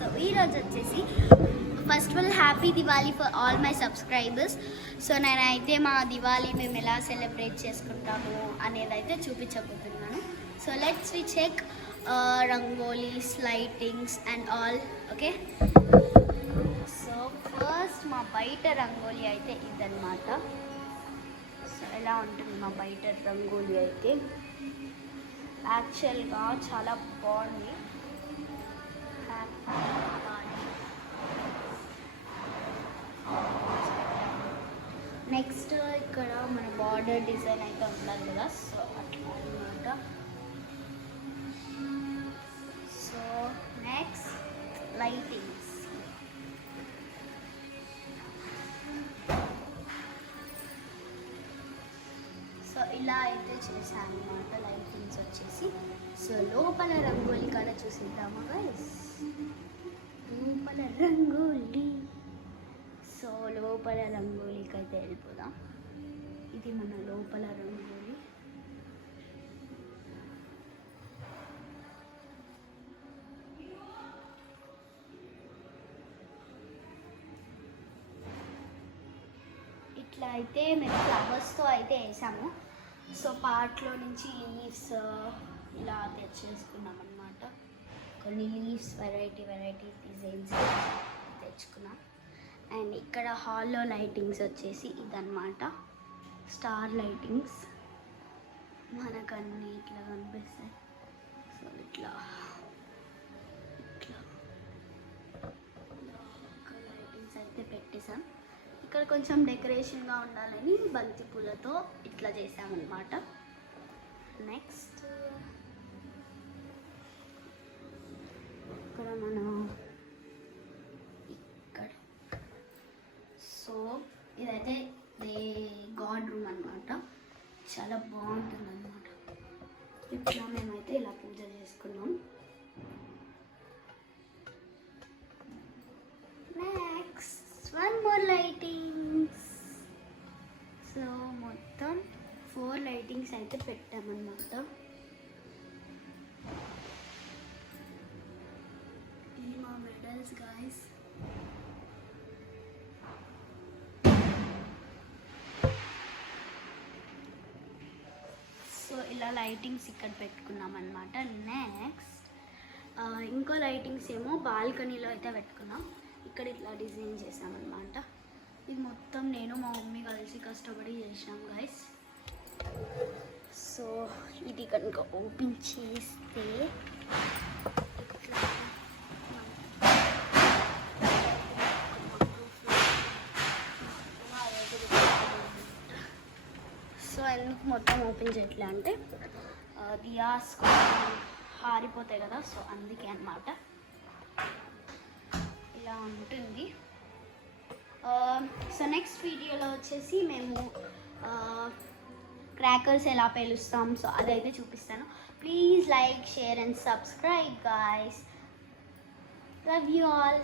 So ఈరోజు వచ్చేసి first of all happy Diwali for all my subscribers. So నేనైతే మా దివాళీ మేము ఎలా సెలబ్రేట్ చేసుకుంటాము అనేది అయితే చూపించబోతున్నాను. So let's we check rangolis, lightings and all. Okay, so first మా బయట రంగోలీ అయితే ఇదన్నమాట. సో ఎలా ఉంటుంది మా బయట రంగోలీ అయితే, యాక్చువల్గా చాలా బాగుంది. నెక్స్ట్ ఇక్కడ మన బార్డర్ డిజైన్ అయితే ఉండాలి కదా, సో అట్లా అనమాట. So next lightings. సో ఇలా అయితే చేశాను అనమాట లైటింగ్స్ వచ్చేసి. సో లోపల రంగోలీ కూడా చూసిద్దామా గైస్, లోపల రంగోలీ. సో లోపల రంగోలీకి అయితే వెళ్ళిపోదాం. ఇది మన లోపల రంగోలీ. ఇట్లా అయితే మేము ఫ్లవర్స్తో అయితే వేసాము. సో పార్ట్లో నుంచి లీవ్స్ ఇలా తెచ్చేసుకున్నాం అనమాట. కొన్ని లీవ్స్ వెరైటీ డిజైన్స్ తెచ్చుకున్నాం. అండ్ ఇక్కడ హాల్లో లైటింగ్స్ వచ్చేసి ఇదన్నమాట, స్టార్ లైటింగ్స్. మనకు అన్నీ ఇట్లా కనిపిస్తాయి. సో ఇట్లా లైటింగ్స్ అయితే పెట్టేసాం. ఇక్కడ కొంచెం డెకరేషన్గా ఉండాలని బంతి పూలతో ఇట్లా చేసామన్నమాట. నెక్స్ట్ ఇక్కడ మనం సో ఇదైతే గాడ్ రూమ్ అనమాట. చాలా బాగుంటుంది అనమాట. ఇట్లా మేమైతే ఇలా పూజ చేసుకున్నాం. Next one more lightings. So మొత్తం 4 లైటింగ్స్ అయితే పెట్టామన్నమాట. ఇవి మా మెడల్స్ గాయస్. సో ఇలా లైటింగ్స్ ఇక్కడ పెట్టుకున్నాం అనమాట. నెక్స్ట్ ఇంకో లైటింగ్స్ ఏమో బాల్కనీలో అయితే పెట్టుకున్నాం. ఇక్కడ ఇట్లా డిజైన్ చేసామన్నమాట. ఇది మొత్తం నేను మా మమ్మీ కలిసి కష్టపడి చేసాం గైస్. సో ఇది కనుక ఓపెన్ చేస్తే సో ఎందుకు మొత్తం ఓపెన్ చేయట్లే అంటే దియాస్ హారిపోతాయి కదా, సో అందుకే అన్నమాట. ఇలా ఉంటుంది. సో నెక్స్ట్ వీడియోలో వచ్చేసి మేము క్రాకర్స్ ఎలా పేలుస్తాం, సో అదైతే చూపిస్తాను. Please like, share and subscribe guys. Love you all.